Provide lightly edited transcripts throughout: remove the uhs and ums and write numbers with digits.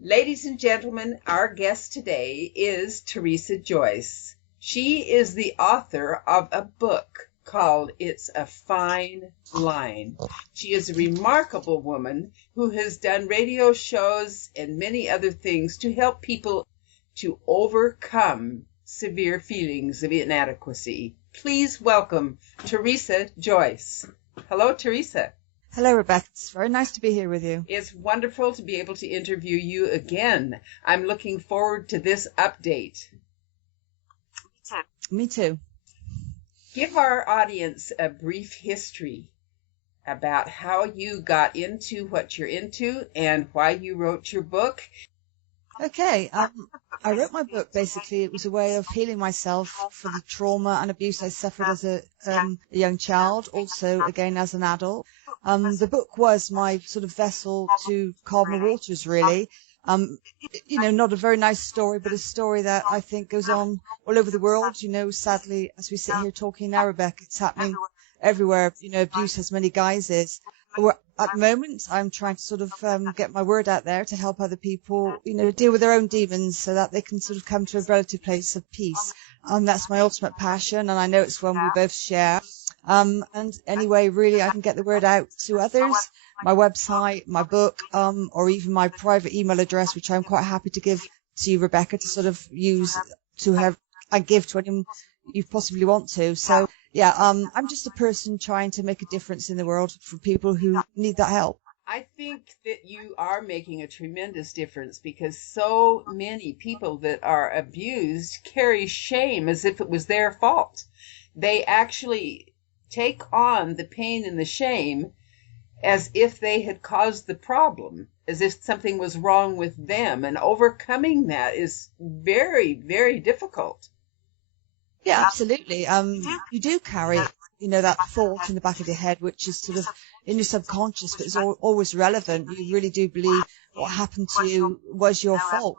Ladies and gentlemen, our guest today is Teresa Joyce. She is the author of a book called It's a Fine Line. She is a remarkable woman who has done radio shows and many other things to help people to overcome severe feelings of inadequacy. Please welcome Teresa Joyce. Hello, Teresa. Hello, Rebecca. It's very nice to be here with you. It's wonderful to be able to interview you again. I'm looking forward to this update. Me too. Give our audience a brief history about how you got into what you're into and why you wrote your book. Okay. I wrote my book, basically. It was a way of healing myself for the trauma and abuse I suffered as a young child, also, again, as an adult. The book was my sort of vessel to calm the waters, really. Not a very nice story, but a story that I think goes on all over the world. Sadly, as we sit here talking now, Rebecca, it's happening everywhere. Abuse has many guises. At the moment, I'm trying to sort of get my word out there to help other people, deal with their own demons so that they can sort of come to a relative place of peace. That's my ultimate passion, and I know it's one we both share. And anyway, really, I can get the word out to others. My website, my book, or even my private email address, which I'm quite happy to give to you, Rebecca, to sort of use to have and give to anyone you possibly want to. So, yeah, I'm just a person trying to make a difference in the world for people who need that help. I think that you are making a tremendous difference because so many people that are abused carry shame as if it was their fault. They actually take on the pain and the shame as if they had caused the problem, as if something was wrong with them. And overcoming that is very, very difficult. Yeah, absolutely. You do carry, that thought in the back of your head, which is sort of in your subconscious, but it's always relevant. You really do believe what happened to you was your fault.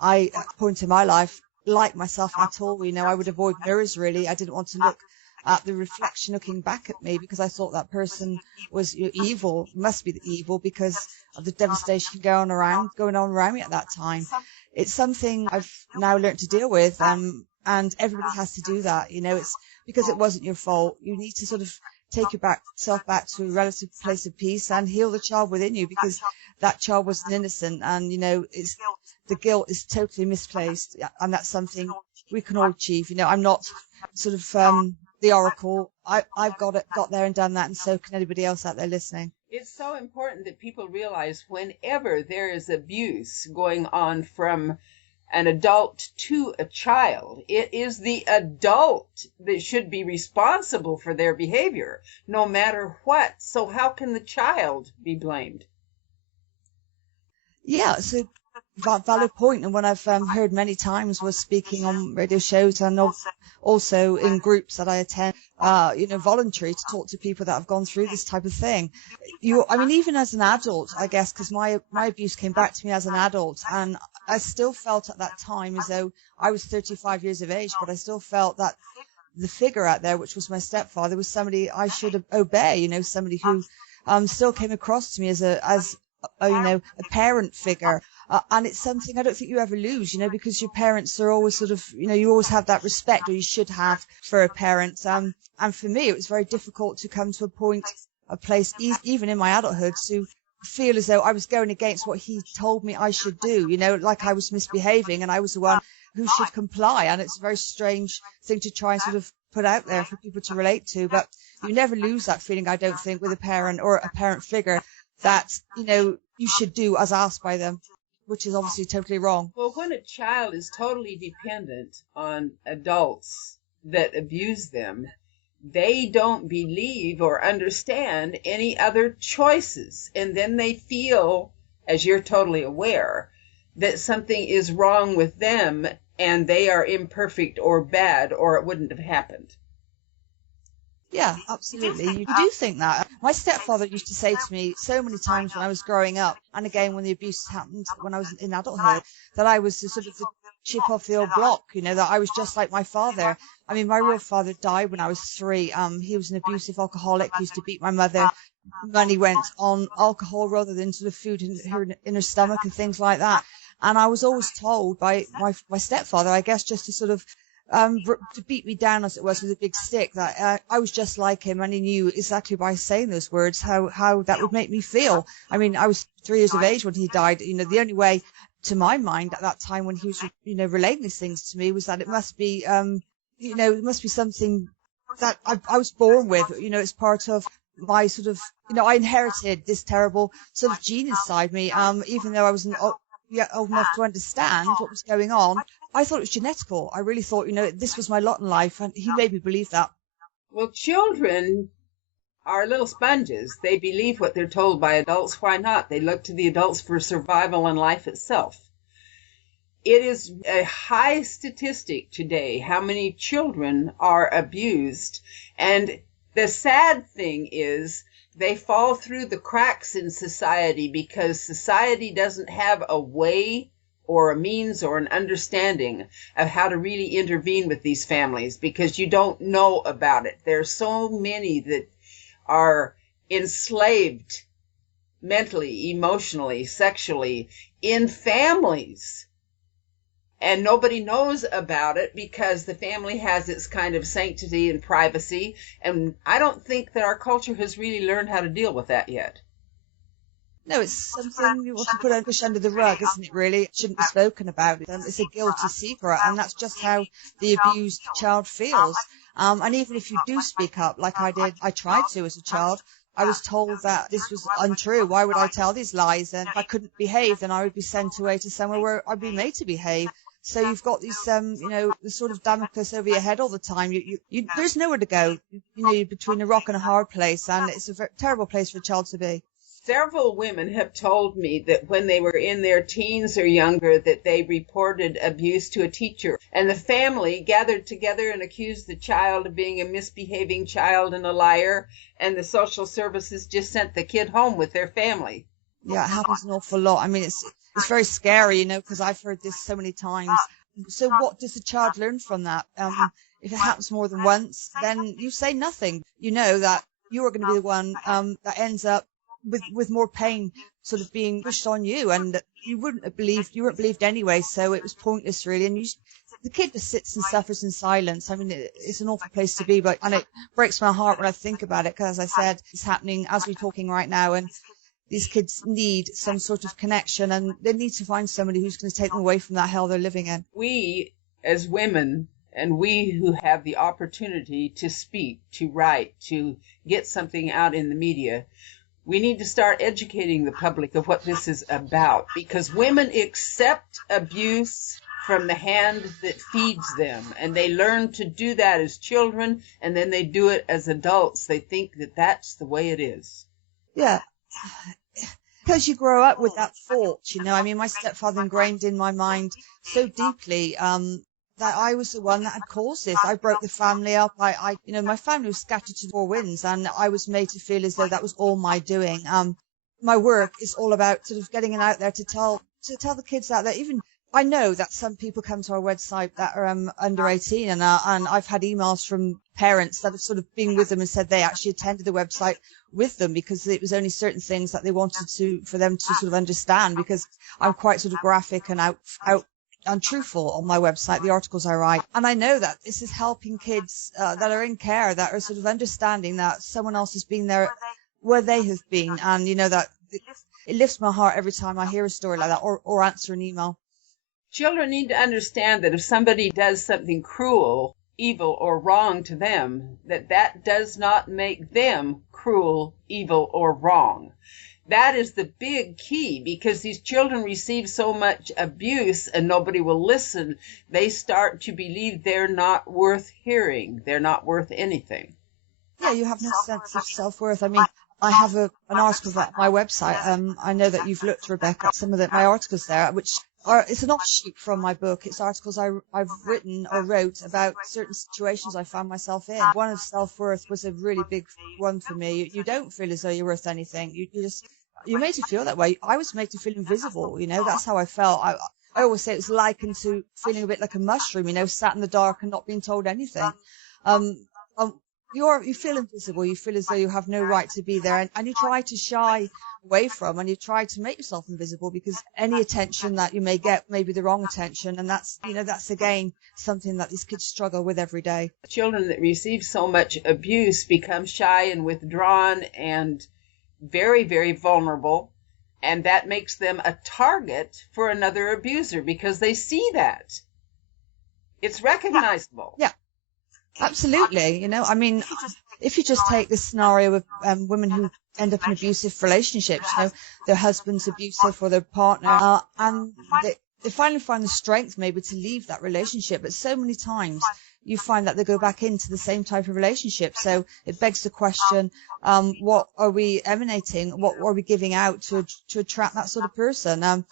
I, at a point in my life, like myself at all, I would avoid mirrors, really. I didn't want to look at the reflection looking back at me because I thought that person was evil, must be evil because of the devastation going on around me at that time. It's something I've now learned to deal with, and everybody has to do that. It's because it wasn't your fault. You need to sort of take yourself back to a relative place of peace and heal the child within you because that child wasn't innocent, and the guilt is totally misplaced, and that's something we can all achieve. I'm not sort of the oracle. I've got there and done that, and so can anybody else out there listening. It's so important that people realize whenever there is abuse going on from an adult to a child, it is the adult that should be responsible for their behavior, no matter what. So how can the child be blamed? Yeah, it's a valid point, and one I've heard many times was speaking on radio shows and also in groups that I attend, voluntary to talk to people that have gone through this type of thing. Even as an adult, I guess, because my abuse came back to me as an adult, and I still felt at that time as though I was 35 years of age, but I still felt that the figure out there, which was my stepfather, was somebody I should obey, somebody who still came across to me as a parent figure. And it's something I don't think you ever lose, because your parents are always sort of, you always have that respect, or you should have, for a parent. And for me, it was very difficult to come to a place, even in my adulthood, to feel as though I was going against what he told me I should do, like I was misbehaving and I was the one who should comply. And it's a very strange thing to try and sort of put out there for people to relate to. But you never lose that feeling, I don't think, with a parent or a parent figure that, you should do as asked by them, which is obviously totally wrong. Well, when a child is totally dependent on adults that abuse them, they don't believe or understand any other choices. And then they feel, as you're totally aware, that something is wrong with them and they are imperfect or bad, or it wouldn't have happened. Yeah, absolutely. You do think that. My stepfather used to say to me so many times when I was growing up, and again when the abuse happened when I was in adulthood, that I was the chip off the old block, that I was just like my father. I mean, my real father died when I was 3. He was an abusive alcoholic, used to beat my mother. Money went on alcohol rather than sort of food in her stomach and things like that. And I was always told by my stepfather, I guess, just to sort of to beat me down, as it was, with a big stick, that I was just like him, and he knew exactly by saying those words how that would make me feel. I mean, I was 3 years of age when he died. The only way, to my mind, at that time when he was, relaying these things to me, was that it must be, it must be something that I was born with. It's part of my sort of, I inherited this terrible sort of gene inside me. Even though I wasn't old enough to understand what was going on, I thought it was genetical. I really thought, this was my lot in life, and he made me believe that. Well, children are little sponges. They believe what they're told by adults. Why not? They look to the adults for survival in life itself. It is a high statistic today how many children are abused. And the sad thing is they fall through the cracks in society because society doesn't have a way or a means or an understanding of how to really intervene with these families, because you don't know about it. There's so many that are enslaved mentally, emotionally, sexually in families, and nobody knows about it because the family has its kind of sanctity and privacy. And I don't think that our culture has really learned how to deal with that yet. No, it's something you want to push under the rug, isn't it, really? It shouldn't be spoken about. It's a guilty secret, and that's just how the abused child feels. And even if you do speak up, like I did, I tried to as a child, I was told that this was untrue. Why would I tell these lies? And if I couldn't behave, then I would be sent away to somewhere where I'd be made to behave. So you've got these, the sort of Damocles over your head all the time. There's nowhere to go. You're between a rock and a hard place, and it's a terrible place for a child to be. Several women have told me that when they were in their teens or younger, that they reported abuse to a teacher, and the family gathered together and accused the child of being a misbehaving child and a liar, and the social services just sent the kid home with their family. Yeah, it happens an awful lot. I mean, it's very scary, because I've heard this so many times. So what does the child learn from that? If it happens more than once, then you say nothing. You know that you're going to be the one that ends up with more pain sort of being pushed on you, and you weren't believed anyway, so it was pointless, really. And the kid just sits and suffers in silence. I mean, it's an awful place to be, and it breaks my heart when I think about it, because, as I said, it's happening as we're talking right now, and these kids need some sort of connection, and they need to find somebody who's going to take them away from that hell they're living in. We, as women, and we who have the opportunity to speak, to write, to get something out in the media, we need to start educating the public of what this is about, because women accept abuse from the hand that feeds them, and they learn to do that as children, and then they do it as adults. They think that that's the way it is. Yeah, because you grow up with that thought, I mean, my stepfather ingrained in my mind so deeply that I was the one that had caused this. I broke the family up. My family was scattered to the four winds, and I was made to feel as though that was all my doing. My work is all about sort of getting it out there to tell the kids out there. Even I know that some people come to our website that are under 18, and I've had emails from parents that have sort of been with them and said they actually attended the website with them because it was only certain things that they wanted for them to sort of understand, because I'm quite sort of graphic and out and truthful on my website, the articles I write. And I know that this is helping kids that are in care, that are sort of understanding that someone else has been there where they have been. And, that it lifts my heart every time I hear a story like that or answer an email. Children need to understand that if somebody does something cruel, evil, or wrong to them, that does not make them cruel, evil, or wrong. That is the big key, because these children receive so much abuse and nobody will listen. They start to believe they're not worth hearing. They're not worth anything. Yeah, you have no sense of self-worth. I mean, I have an article on my website. I know that you've looked, Rebecca, at some of my articles there, which it's an offshoot from my book. It's articles I've written or wrote about certain situations I found myself in. One of self-worth was a really big one for me. You don't feel as though you're worth anything. You're made to feel that way. I was made to feel invisible. That's how I felt. I always say it's likened to feeling a bit like a mushroom, sat in the dark and not being told anything. Um, um, you feel invisible. You feel as though you have no right to be there, and you try to shy away from, and you try to make yourself invisible, because any attention that you may get may be the wrong attention, and that's again something that these kids struggle with every day. Children that receive so much abuse become shy and withdrawn and very, very vulnerable, and that makes them a target for another abuser because they see that. It's recognizable. Yeah. Absolutely. I mean, if you just take this scenario of women who end up in abusive relationships, their husband's abusive or their partner, and they finally find the strength maybe to leave that relationship. But so many times you find that they go back into the same type of relationship. So it begs the question, what are we emanating? What are we giving out to attract that sort of person?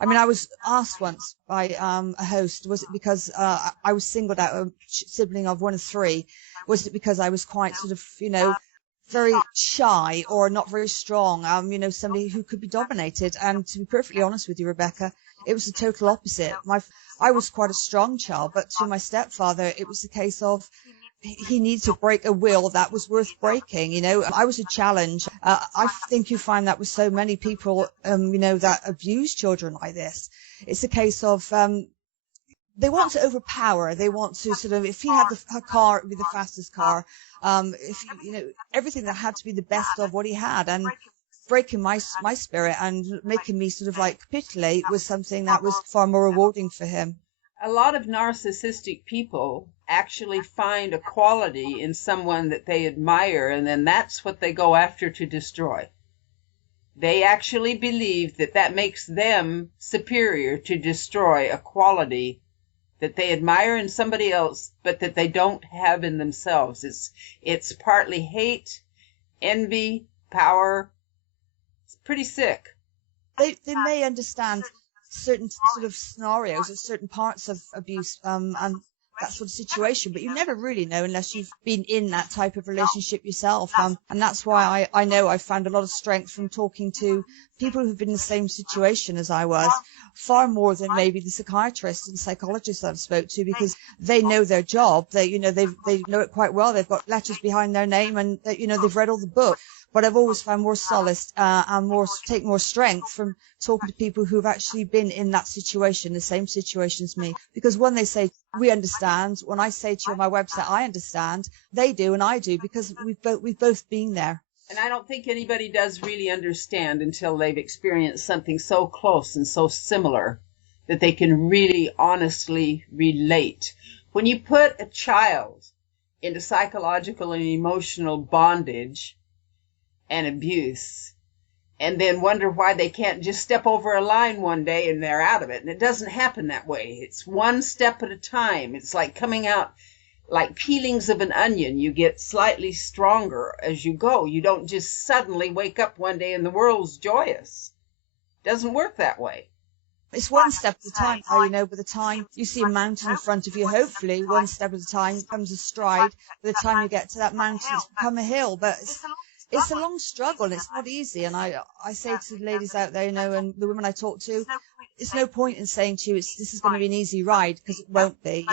I mean, I was asked once by a host, was it because I was singled out, a sibling of one of three? Was it because I was quite sort of, very shy or not very strong, somebody who could be dominated? And to be perfectly honest with you, Rebecca, it was the total opposite. I was quite a strong child, but to my stepfather, it was a case of he needs to break a will that was worth breaking. I was a challenge. I think you find that with so many people, that abuse children like this. It's a case of, they want to overpower. They want to sort of, if he had a car, it would be the fastest car. If everything that had to be the best of what he had, and breaking my spirit and making me sort of like capitulate was something that was far more rewarding for him. A lot of narcissistic people actually find a quality in someone that they admire, and then that's what they go after to destroy. They actually believe that makes them superior to destroy a quality that they admire in somebody else, but that they don't have in themselves. It's partly hate, envy, power. It's pretty sick. They may understand certain sort of scenarios or certain parts of abuse and that sort of situation, but you never really know unless you've been in that type of relationship yourself. And that's why I know I found a lot of strength from talking to people who've been in the same situation as I was, far more than maybe the psychiatrists and psychologists I've spoke to, because they know their job. They know it quite well. They've got letters behind their name, and they've read all the books. But I've always found more solace and take more strength from talking to people who've actually been in that situation, the same situation as me. Because when they say, we understand, when I say to you on my website, I understand, they do and I do, because we've both been there. And I don't think anybody does really understand until they've experienced something so close and so similar that they can really honestly relate. When you put a child into psychological and emotional bondage and abuse, and then wonder why they can't just step over a line one day and they're out of it. And it doesn't happen that way. It's one step at a time. It's like coming out like peelings of an onion. You get slightly stronger as you go. You don't just suddenly wake up one day and the world's joyous. It doesn't work that way. It's one step at a time, by the time you see a mountain in front of you, hopefully one step at a time comes a stride. By the time you get to that mountain, it's become a hill. But it's a long struggle, and it's not easy. And I say to the ladies out there, and the women I talk to, it's no point in saying to you, this is going to be an easy ride, because it won't be,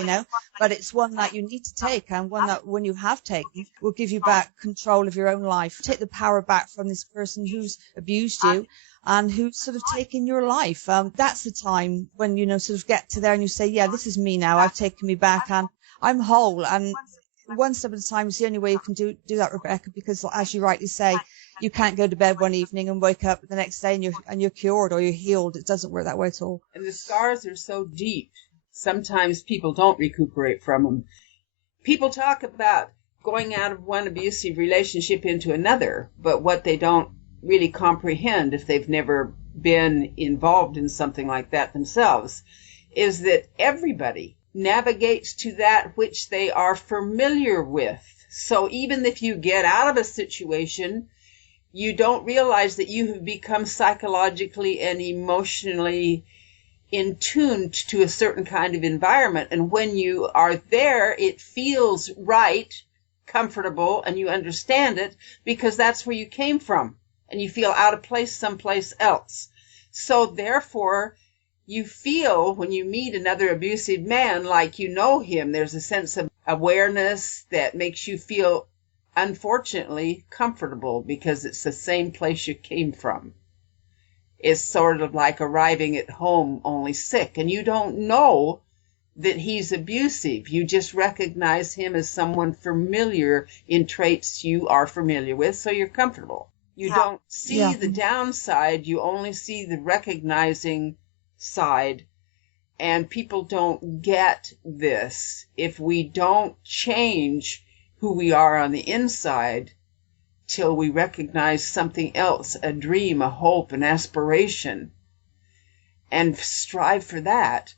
but it's one that you need to take, and one that when you have taken will give you back control of your own life. Take the power back from this person who's abused you and who's sort of taken your life. That's the time when, sort of get to there and you say, yeah, this is me now. I've taken me back and I'm whole. And one step at a time is the only way you can do that, Rebecca, because as you rightly say, you can't go to bed one evening and wake up the next day and you're cured or you're healed. It doesn't work that way at all. And the scars are so deep. Sometimes people don't recuperate from them. People talk about going out of one abusive relationship into another, but what they don't really comprehend, if they've never been involved in something like that themselves, is that everybody navigates to that which they are familiar with. So even if you get out of a situation, you don't realize that you have become psychologically and emotionally in tune to a certain kind of environment. And when you are there, it feels right, comfortable, and you understand it because that's where you came from. And you feel out of place someplace else. So therefore, You feel when you meet another abusive man like you know him. There's a sense of awareness that makes you feel, unfortunately, comfortable because it's the same place you came from. It's sort of like arriving at home only sick, and you don't know that he's abusive. You just recognize him as someone familiar in traits you are familiar with, so you're comfortable. You don't see the downside, you only see the recognizing side. And people don't get this. If we don't change who we are on the inside till we recognize something else, a dream, a hope, an aspiration, and strive for that.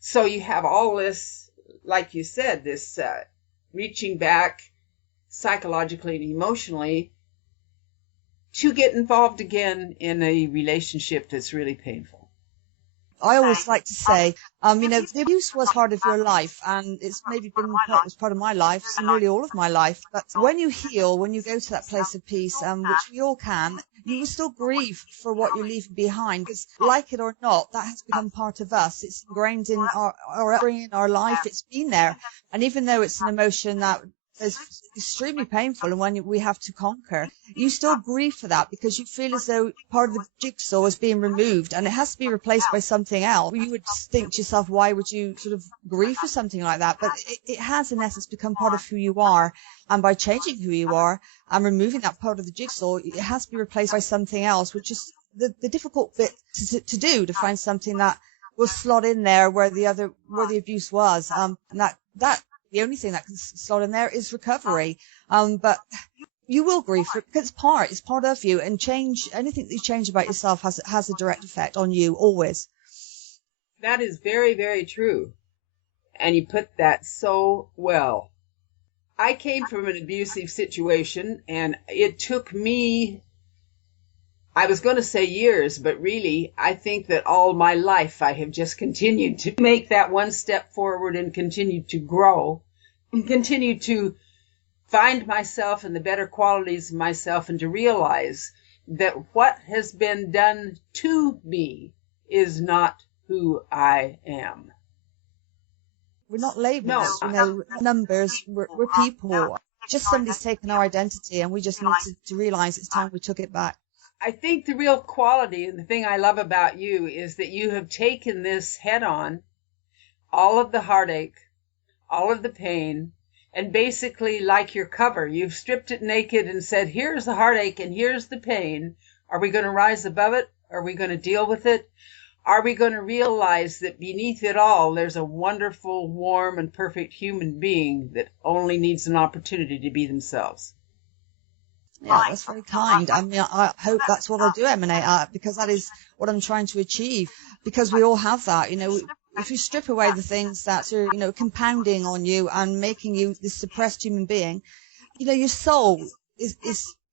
So you have all this, like you said, this reaching back psychologically and emotionally to get involved again in a relationship that's really painful. I always like to say, the abuse was part of your life, and it's maybe been part of my life, so nearly all of my life. But when you heal, when you go to that place of peace, which we all can, you will still grieve for what you're leaving behind, because like it or not, that has become part of us. It's ingrained in our upbringing, our life. It's been there. And even though it's an emotion that is extremely painful and one we have to conquer, you still grieve for that because you feel as though part of the jigsaw is being removed and it has to be replaced by something else. You would think to yourself, why would you sort of grieve for something like that? But it has in essence become part of who you are, and by changing who you are and removing that part of the jigsaw, it has to be replaced by something else, which is the difficult bit to do, to find something that will slot in there where the abuse was, and that the only thing that can slot in there is recovery. But you will grieve for it because it's part of you, and anything that you change about yourself has a direct effect on you always. That is very, very true. And you put that so well. I came from an abusive situation, and it took me, I was going to say years, but really, I think that all my life I have just continued to make that one step forward and continue to grow and continue to find myself and the better qualities of myself, and to realize that what has been done to me is not who I am. We're not labels, numbers, we're people. Just somebody's taken our identity, and we just need to realize it's time we took it back. I think the real quality and the thing I love about you is that you have taken this head on, all of the heartache, all of the pain, and basically, like your cover, you've stripped it naked and said, here's the heartache and here's the pain. Are we going to rise above it? Are we going to deal with it? Are we going to realize that beneath it all, there's a wonderful, warm, and perfect human being that only needs an opportunity to be themselves? Yeah, that's very kind. I mean, I hope that's what I do emanate at, because that is what I'm trying to achieve, because we all have that, if you strip away the things that are, compounding on you and making you this suppressed human being, your soul is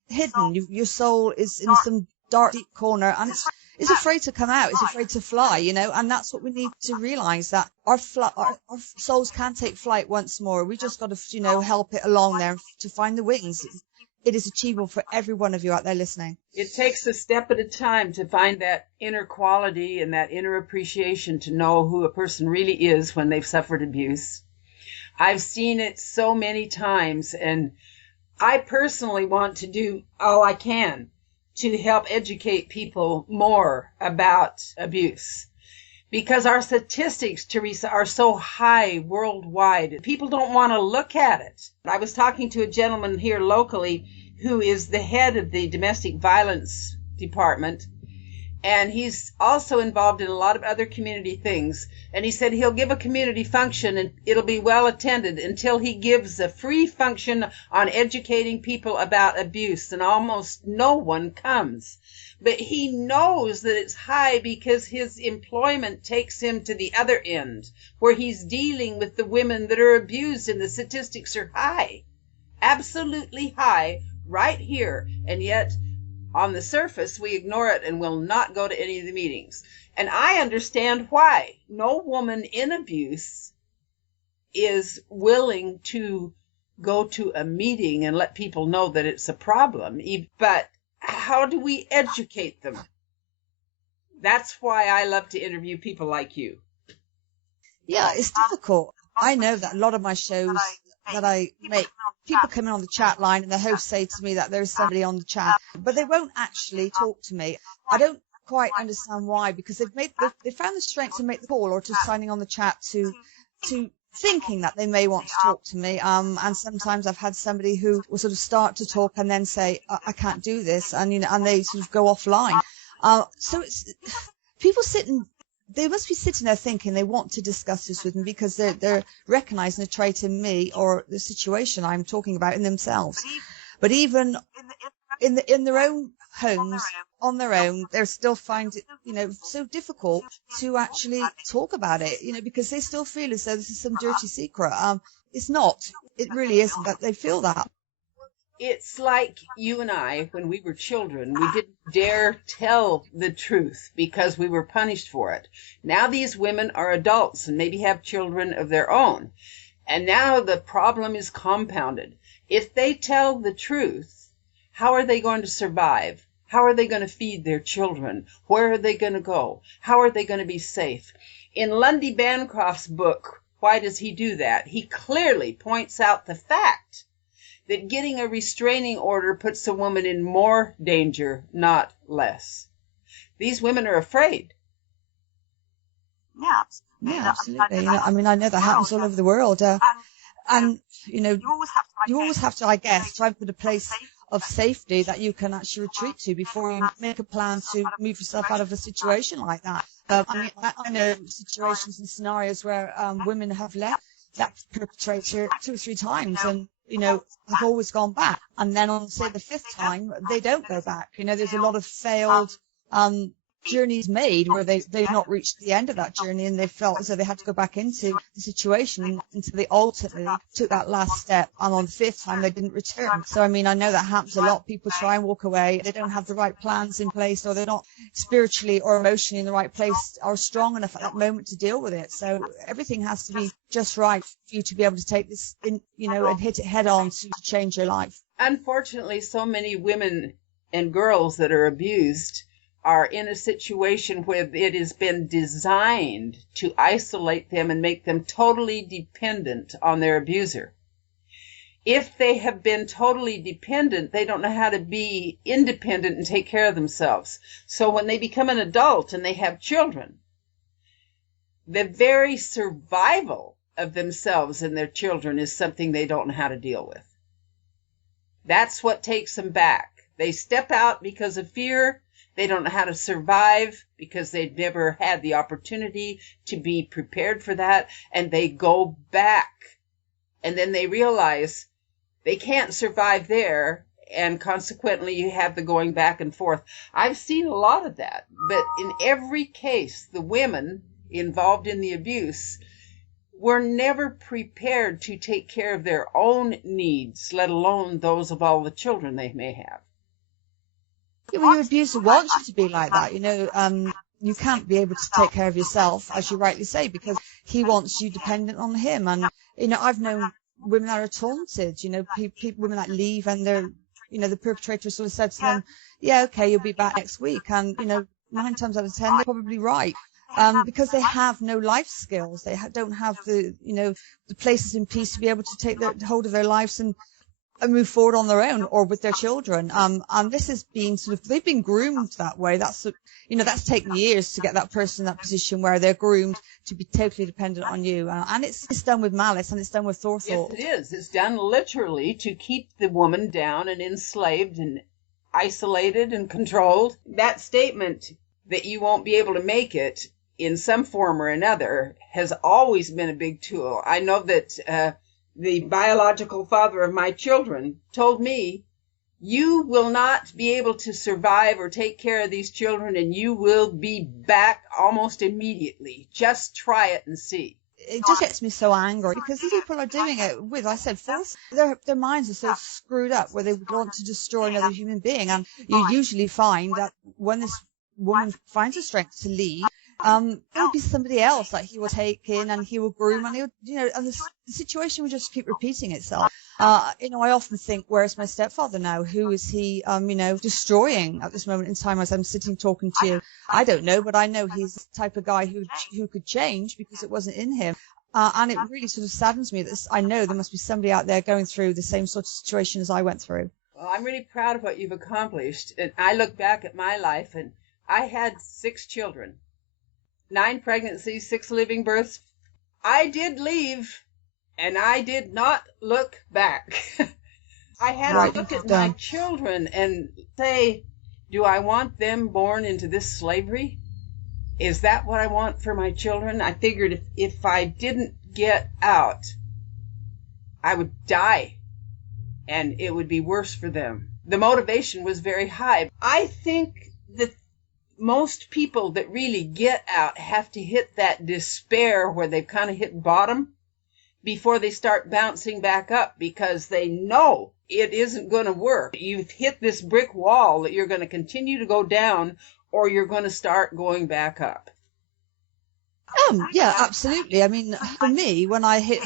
hidden. Your soul is in some dark, deep corner, and it's afraid to come out. It's afraid to fly, and that's what we need to realize, that our souls can take flight once more. We just got to, help it along there to find the wings. It is achievable for every one of you out there listening. It takes a step at a time to find that inner quality and that inner appreciation to know who a person really is when they've suffered abuse. I've seen it so many times, and I personally want to do all I can to help educate people more about abuse. Because our statistics, Teresa, are so high worldwide. People don't want to look at it. I was talking to a gentleman here locally who is the head of the domestic violence department, and he's also involved in a lot of other community things. And he said he'll give a community function and it'll be well attended until he gives a free function on educating people about abuse, and almost no one comes. But he knows that it's high because his employment takes him to the other end, where he's dealing with the women that are abused, and the statistics are high, absolutely high, right here. And yet, on the surface, we ignore it and will not go to any of the meetings. And I understand why. No woman in abuse is willing to go to a meeting and let people know that it's a problem. But how do we educate them? That's why I love to interview people like you. Yeah, it's difficult. I know that a lot of my shows that I make, people come in on the chat line and the hosts say to me that there's somebody on the chat, but they won't actually talk to me. I don't quite understand why, because they found the strength to make the call or to signing on the chat to thinking that they may want to talk to me. And sometimes I've had somebody who will sort of start to talk and then say, I can't do this. And, and they sort of go offline. So it's people they must be sitting there thinking they want to discuss this with me because they're recognizing a trait in me or the situation I'm talking about in themselves. But even in their own homes, on their own, they still find it, so difficult to actually talk about it, because they still feel as though this is some dirty secret. It's not. It really isn't that they feel that. It's like you and I, when we were children, we didn't dare tell the truth because we were punished for it. Now these women are adults and maybe have children of their own. And now the problem is compounded. If they tell the truth, how are they going to survive? How are they going to feed their children? Where are they going to go? How are they going to be safe? In Lundy Bancroft's book, Why Does He Do That? He clearly points out the fact that getting a restraining order puts a woman in more danger, not less. These women are afraid. Yeah, absolutely. I know that happens all over the world. And, you always have to, I guess, try and put a place of safety that you can actually retreat to before you make a plan to move yourself out of a situation like that. I know situations and scenarios where women have left that perpetrator 2 or 3 times and, have always gone back. And then on, say, the 5th time, they don't go back. There's a lot of failed journeys made where they've not reached the end of that journey and they felt as though they had to go back into the situation until they ultimately took that last step, and on the 5th time they didn't return. So I know that happens a lot. People try and walk away, they don't have the right plans in place, or they're not spiritually or emotionally in the right place or strong enough at that moment to deal with it. So everything has to be just right for you to be able to take this in, and hit it head on to change your life. Unfortunately, so many women and girls that are abused are in a situation where it has been designed to isolate them and make them totally dependent on their abuser. If they have been totally dependent, they don't know how to be independent and take care of themselves. So when they become an adult and they have children, the very survival of themselves and their children is something they don't know how to deal with. That's what takes them back. They step out because of fear. They don't know how to survive because they've never had the opportunity to be prepared for that, and they go back. And then they realize they can't survive there, and consequently you have the going back and forth. I've seen a lot of that, but in every case, the women involved in the abuse were never prepared to take care of their own needs, let alone those of all the children they may have. Your abuser wants you to be like that. You can't be able to take care of yourself, as you rightly say, because he wants you dependent on him. And, I've known women that are taunted, women that leave and they're, the perpetrator sort of said to them, yeah, okay, you'll be back next week. And, 9 times out of 10, they're probably right. Because they have no life skills. They don't have the places in peace to be able to take hold of their lives and move forward on their own or with their children. And this has been they've been groomed that way. That's taken years to get that person in that position where they're groomed to be totally dependent on you. And it's done with malice and it's done with forethought. Yes, it is. It's done literally to keep the woman down and enslaved and isolated and controlled. That statement that you won't be able to make it in some form or another has always been a big tool. I know that the biological father of my children told me, you will not be able to survive or take care of these children, and you will be back almost immediately. Just try it and see. It just gets me so angry because these people are doing it with, I said, force. Their minds are so screwed up where they want to destroy another human being. And you usually find that when this woman finds the strength to leave, there'll be somebody else that he will take in and he will groom and he'll, and the situation will just keep repeating itself. I often think, where's my stepfather now? Who is he, destroying at this moment in time as I'm sitting talking to you? I don't know, but I know he's the type of guy who could change because it wasn't in him. And it really sort of saddens me that I know there must be somebody out there going through the same sort of situation as I went through. Well, I'm really proud of what you've accomplished. And I look back at my life, and I had 6 children, 9 pregnancies, 6 living births. I did leave, and I did not look back. I had to look at my children and say, do I want them born into this slavery? Is that what I want for my children? I figured if I didn't get out, I would die, and it would be worse for them. The motivation was very high. I think that most people that really get out have to hit that despair where they've kind of hit bottom before they start bouncing back up, because they know it isn't going to work. You've hit this brick wall that you're going to continue to go down, or you're going to start going back up. Yeah, absolutely. I mean, for me, when I hit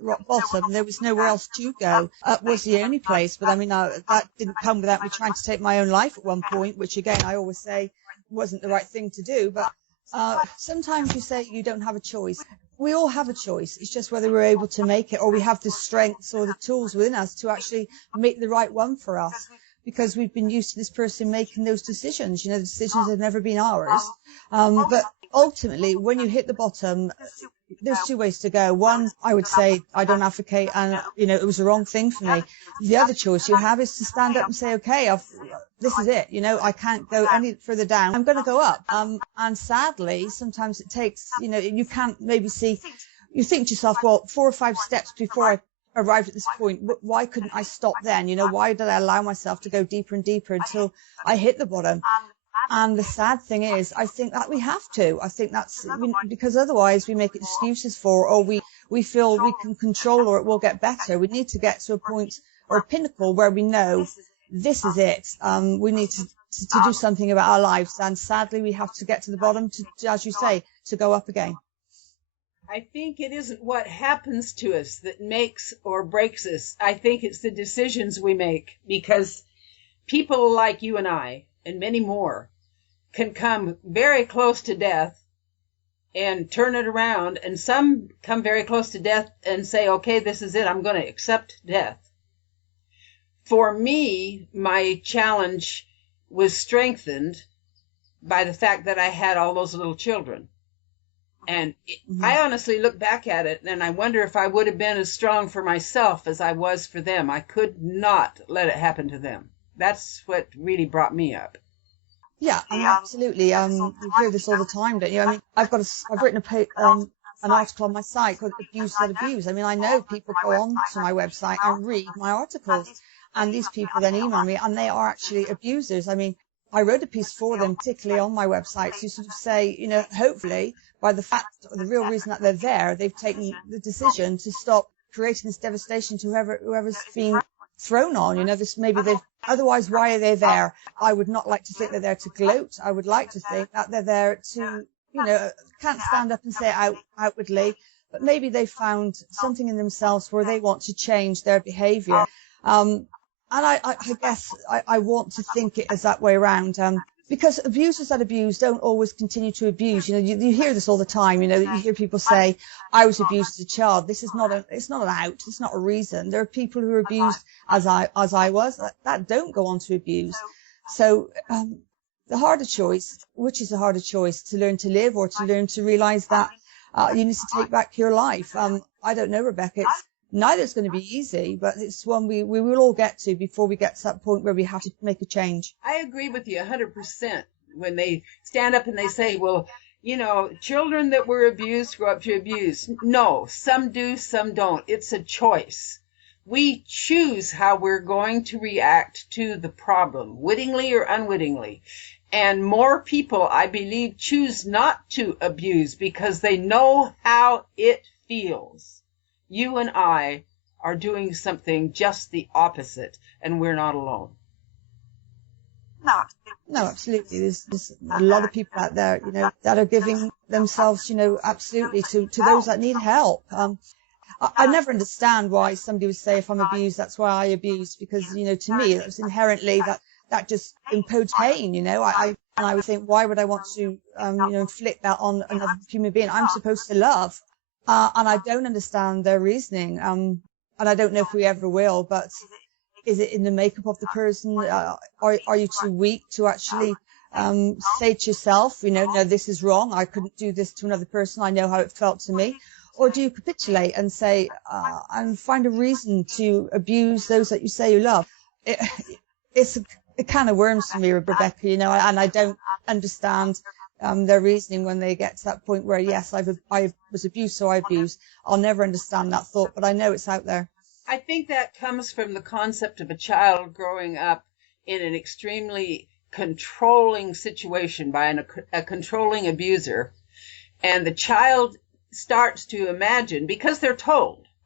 rock bottom, there was nowhere else to go. Up was the only place, but I mean, that didn't come without me trying to take my own life at one point, which again, I always say wasn't the right thing to do. But sometimes you say you don't have a choice. We all have a choice. It's just whether we're able to make it, or we have the strengths or the tools within us to actually make the right one for us, because we've been used to this person making those decisions. The decisions have never been ours. But ultimately, when you hit the bottom, there's 2 ways to go. One, I would say, I don't advocate, and, it was the wrong thing for me. The other choice you have is to stand up and say, okay, this is it. I can't go any further down. I'm going to go up. And sadly, sometimes it takes, you can't maybe see, you think to yourself, well, 4 or 5 steps before I arrived at this point, why couldn't I stop then? Why did I allow myself to go deeper and deeper until I hit the bottom? And the sad thing is, I think that we have to. I think that's because otherwise we make excuses for, or we feel we can control, or it will get better. We need to get to a point or a pinnacle where we know this is it. We need to do something about our lives. And sadly, we have to get to the bottom to, as you say, to go up again. I think it isn't what happens to us that makes or breaks us. I think it's the decisions we make, because people like you and I, and many more, can come very close to death and turn it around, and some come very close to death and say, okay, this is it, I'm going to accept death. For me, my challenge was strengthened by the fact that I had all those little children. And I honestly look back at it, and I wonder if I would have been as strong for myself as I was for them. I could not let it happen to them. That's what really brought me up. Yeah, I mean, absolutely. You hear this all the time, don't you? I mean, I've written an article on my site called Abuse That Abuse. I mean, I know people go on to my website and read my articles, and these people then email me, and they are actually abusers. I mean, I wrote a piece for them, particularly on my website, to sort of say, hopefully, by the fact or the real reason that they're there, they've taken the decision to stop creating this devastation to whoever's been thrown on. Otherwise, why are they there? I would not like to think they're there to gloat. I would like to think that they're there to, can't stand up and say it outwardly, but maybe they found something in themselves where they want to change their behavior. And I guess I want to think it as that way around. Because abusers that abuse don't always continue to abuse. You hear this all the time. You hear people say, I was abused as a child. It's not an out. It's not a reason. There are people who are abused as I was that don't go on to abuse. So, the harder choice, which is the harder choice, to learn to live or to learn to realize that, you need to take back your life. I don't know, Rebecca. Neither is going to be easy, but it's one we will all get to before we get to that point where we have to make a change. I agree with you 100% when they stand up and they say, well, children that were abused grow up to abuse. No, some do, some don't. It's a choice. We choose how we're going to react to the problem, wittingly or unwittingly. And more people, I believe, choose not to abuse because they know how it feels. You and I are doing something just the opposite, and we're not alone. No, absolutely. There's a lot of people out there, that are giving themselves, absolutely to those that need help. I never understand why somebody would say if I'm abused, that's why I abuse, because, to me, it was inherently that just imposed pain, and I would think, why would I want to, inflict that on another human being I'm supposed to love? And I don't understand their reasoning. And I don't know if we ever will, but is it in the makeup of the person? Are you too weak to actually say to yourself, no, this is wrong. I couldn't do this to another person. I know how it felt to me. Or do you capitulate and say, and find a reason to abuse those that you say you love? It's a can of worms to me, Rebecca, and I don't understand their reasoning when they get to that point where, yes, I was abused, so I abuse. I'll never understand that thought, but I know it's out there. I think that comes from the concept of a child growing up in an extremely controlling situation by a controlling abuser. And the child starts to imagine, because they're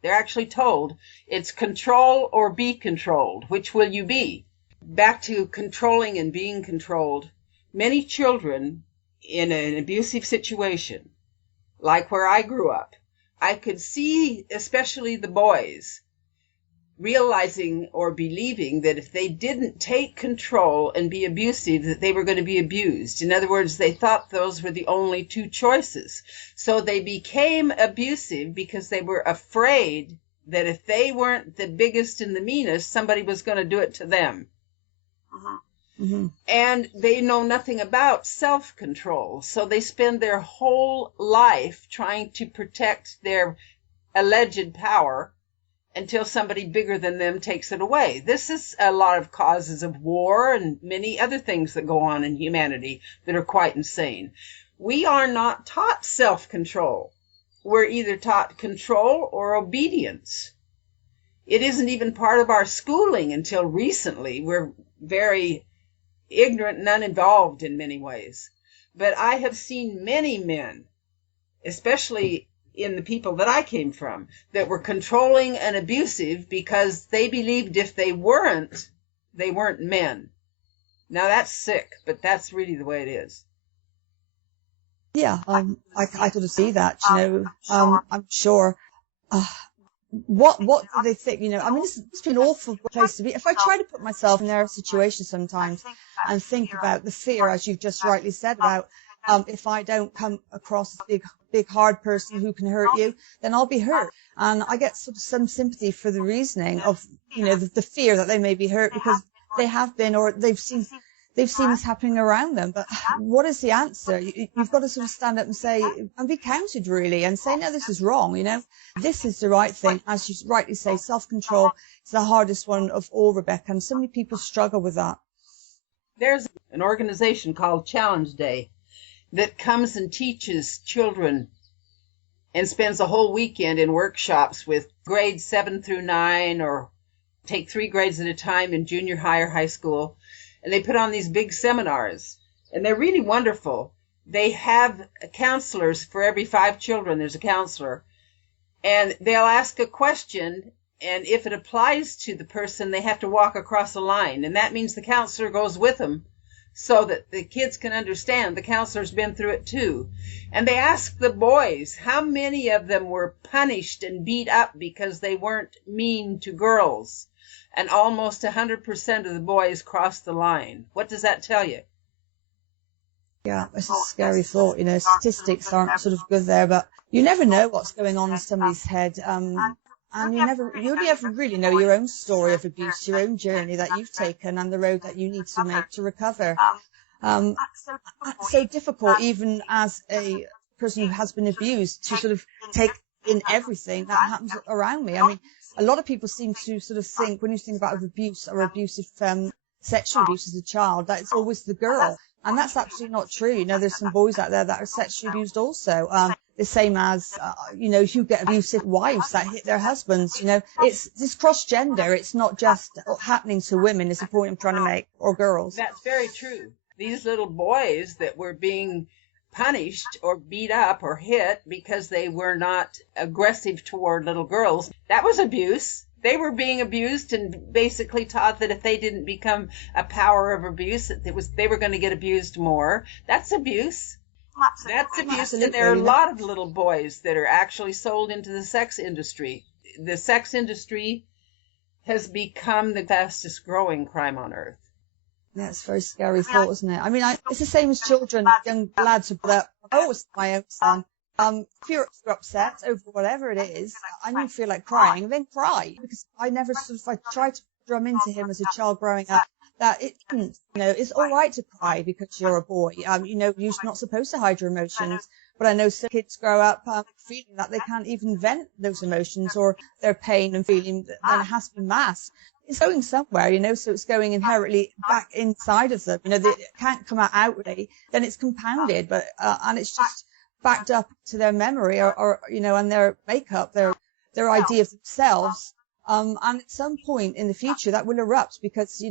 actually told, it's control or be controlled. Which will you be? Back to controlling and being controlled. Many children in an abusive situation, like where I grew up, I could see, especially the boys, realizing or believing that if they didn't take control and be abusive, that they were going to be abused. In other words, they thought those were the only two choices. So they became abusive because they were afraid that if they weren't the biggest and the meanest, somebody was going to do it to them. Mm-hmm. And they know nothing about self-control. So they spend their whole life trying to protect their alleged power until somebody bigger than them takes it away. This is a lot of causes of war and many other things that go on in humanity that are quite insane. We are not taught self-control. We're either taught control or obedience. It isn't even part of our schooling until recently. We're very ignorant and uninvolved in many ways. But I have seen many men, especially in the people that I came from, that were controlling and abusive because they believed if they weren't men. Now that's sick, but that's really the way it is. Yeah, I could see that, I'm sure. What do they think, it's been an awful place to be. If I try to put myself in their situation sometimes and think about the fear, as you've just rightly said, about if I don't come across as big, hard person who can hurt you, then I'll be hurt. And I get sort of some sympathy for the reasoning of, the fear that they may be hurt because they have been, or they've seen this happening around them. But what is the answer? You've got to sort of stand up and say, and be counted really, and say, no, this is wrong, this is the right thing. As you rightly say, self-control is the hardest one of all, Rebecca, and so many people struggle with that. There's an organization called Challenge Day that comes and teaches children and spends a whole weekend in workshops with grades 7 through 9, or take 3 grades at a time in junior high or high school. And they put on these big seminars, and they're really wonderful. They have counselors for every 5 children. There's a counselor, and they'll ask a question, and if it applies to the person, they have to walk across a line, and that means the counselor goes with them so that the kids can understand the counselor's been through it too. And they ask the boys how many of them were punished and beat up because they weren't mean to girls. And almost 100% of the boys crossed the line. What does that tell you? Yeah, it's a scary thought. Statistics aren't sort of good there, but you never know what's going on in somebody's head. And you never really know your own story of abuse, your own journey that you've taken and the road that you need to make to recover. It's so difficult, even as a person who has been abused, to sort of take in everything that happens around me. I mean, a lot of people seem to sort of think, when you think about abuse or abusive sexual abuse as a child, that it's always the girl. And that's absolutely not true. There's some boys out there that are sexually abused also. The same as, you get abusive wives that hit their husbands. It's this cross-gender. It's not just happening to women, is the point I'm trying to make, or girls. That's very true. These little boys that were being punished or beat up or hit because they were not aggressive toward little girls, that was abuse. They were being abused and basically taught that if they didn't become a power of abuse, they were going to get abused more. That's abuse. That's abuse, and Absolutely. there are a lot of little boys that are actually sold into the sex industry. The sex industry has become the fastest growing crime on earth. Yeah, it's a very scary thought, isn't it? I mean, it's the same as children, young lads are brought up. I always tell my own son, if you're upset over whatever it is, and you feel like crying, then cry. Because I never I tried to drum into him as a child growing up that it isn't, it's all right to cry because you're a boy. You're not supposed to hide your emotions. But I know some kids grow up feeling that they can't even vent those emotions or their pain and feeling that then it has to be masked. It's going somewhere, so it's going inherently back inside of them. They can't come out outwardly, then it's compounded, but and it's just backed up to their memory or and their makeup, their idea of themselves. And at some point in the future, that will erupt because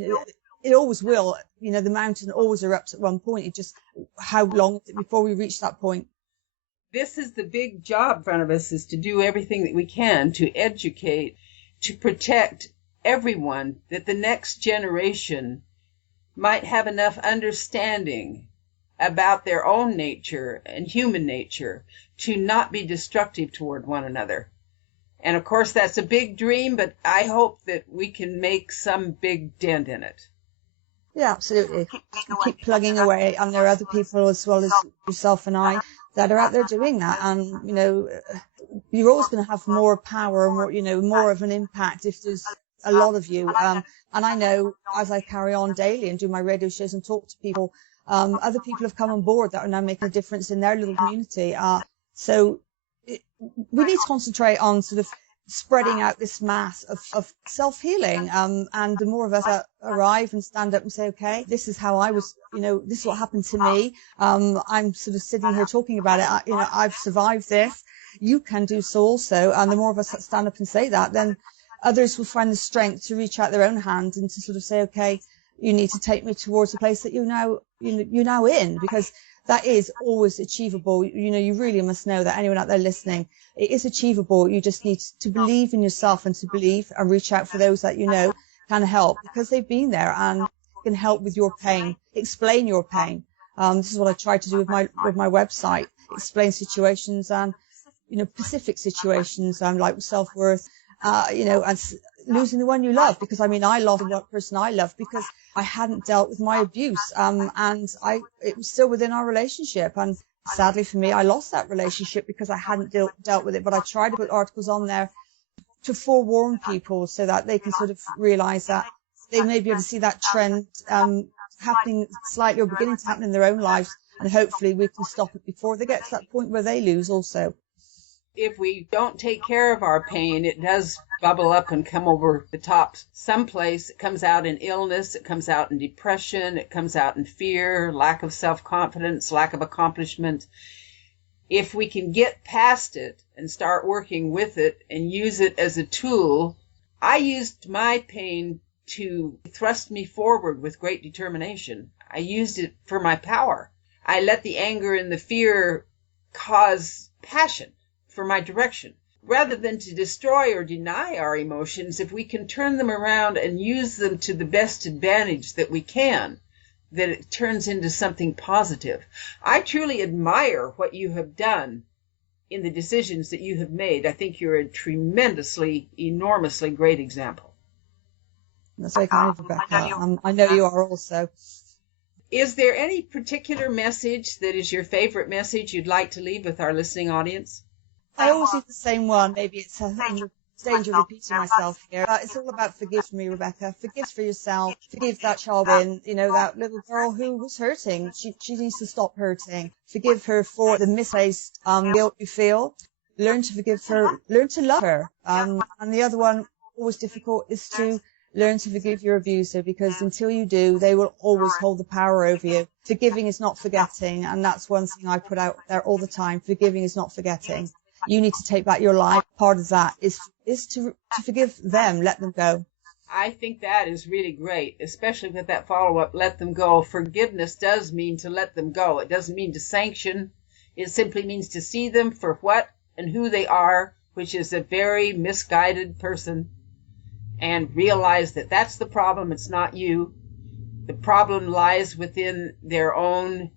it always will. The mountain always erupts at one point. It just how long is it before we reach that point? This is the big job in front of us: is to do everything that we can to educate, to protect everyone, that the next generation might have enough understanding about their own nature and human nature to not be destructive toward one another. And of course, that's a big dream, but I hope that we can make some big dent in it. Yeah, absolutely. Keep plugging away, and there are other people as well as yourself and I that are out there doing that. And you're always going to have more power, more of an impact if there's a lot of you. And I know as I carry on daily and do my radio shows and talk to people, other people have come on board that are now making a difference in their little community. So we need to concentrate on sort of spreading out this mass of self-healing. And the more of us that arrive and stand up and say, okay, this is how I was, this is what happened to me. I'm sort of sitting here talking about it. I've survived this. You can do so also. And the more of us that stand up and say that, then others will find the strength to reach out their own hand and to sort of say, okay, you need to take me towards a place that you're now in, because that is always achievable. You really must know that, anyone out there listening, it is achievable. You just need to believe in yourself and to believe and reach out for those that can help, because they've been there and can help with your pain, explain your pain. This is what I try to do with my website, explain situations and, specific situations, like self-worth, and losing the one you love, because I lost the person I loved because I hadn't dealt with my abuse, and it was still within our relationship, and sadly for me, I lost that relationship because I hadn't dealt with it. But I tried to put articles on there to forewarn people so that they can sort of realize that they may be able to see that trend happening slightly or beginning to happen in their own lives, and hopefully we can stop it before they get to that point where they lose also. If we don't take care of our pain, it does bubble up and come over the top someplace. It comes out in illness, it comes out in depression, it comes out in fear, lack of self-confidence, lack of accomplishment. If we can get past it and start working with it and use it as a tool, I used my pain to thrust me forward with great determination. I used it for my power. I let the anger and the fear cause passion for my direction. Rather than to destroy or deny our emotions, if we can turn them around and use them to the best advantage that we can, that it turns into something positive. I truly admire what you have done in the decisions that you have made. I think you're a tremendously, enormously great example. That's very kind of Rebecca. I know you are also. Is there any particular message that is your favorite message you'd like to leave with our listening audience? I always do the same one. Maybe it's in the danger of repeating myself here. It's all about forgive me, Rebecca. Forgive for yourself. Forgive that child that little girl who was hurting. She needs to stop hurting. Forgive her for the misplaced guilt you feel. Learn to forgive her. Learn to love her. And the other one, always difficult, is to learn to forgive your abuser, because until you do, they will always hold the power over you. Forgiving is not forgetting, and that's one thing I put out there all the time. Forgiving is not forgetting. You need to take back your life. Part of that is to forgive them, let them go. I think that is really great, especially with that follow-up, let them go. Forgiveness does mean to let them go. It doesn't mean to sanction. It simply means to see them for what and who they are, which is a very misguided person, and realize that that's the problem. It's not you. The problem lies within their own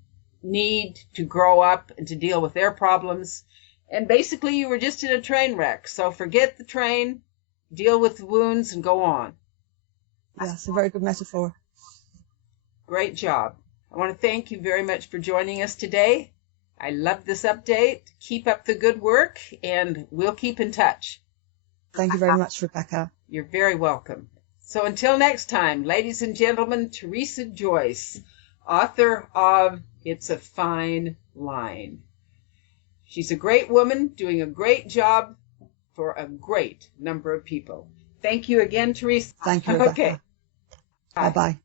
need to grow up and to deal with their problems. And basically, you were just in a train wreck. So forget the train, deal with the wounds, and go on. Yes, a very good metaphor. Great job. I want to thank you very much for joining us today. I love this update. Keep up the good work, and we'll keep in touch. Thank you very much, Rebecca. You're very welcome. So until next time, ladies and gentlemen, Teresa Joyce, author of It's a Fine Line. She's a great woman doing a great job for a great number of people. Thank you again, Teresa. Thank you, Rebecca. Okay. Bye-bye.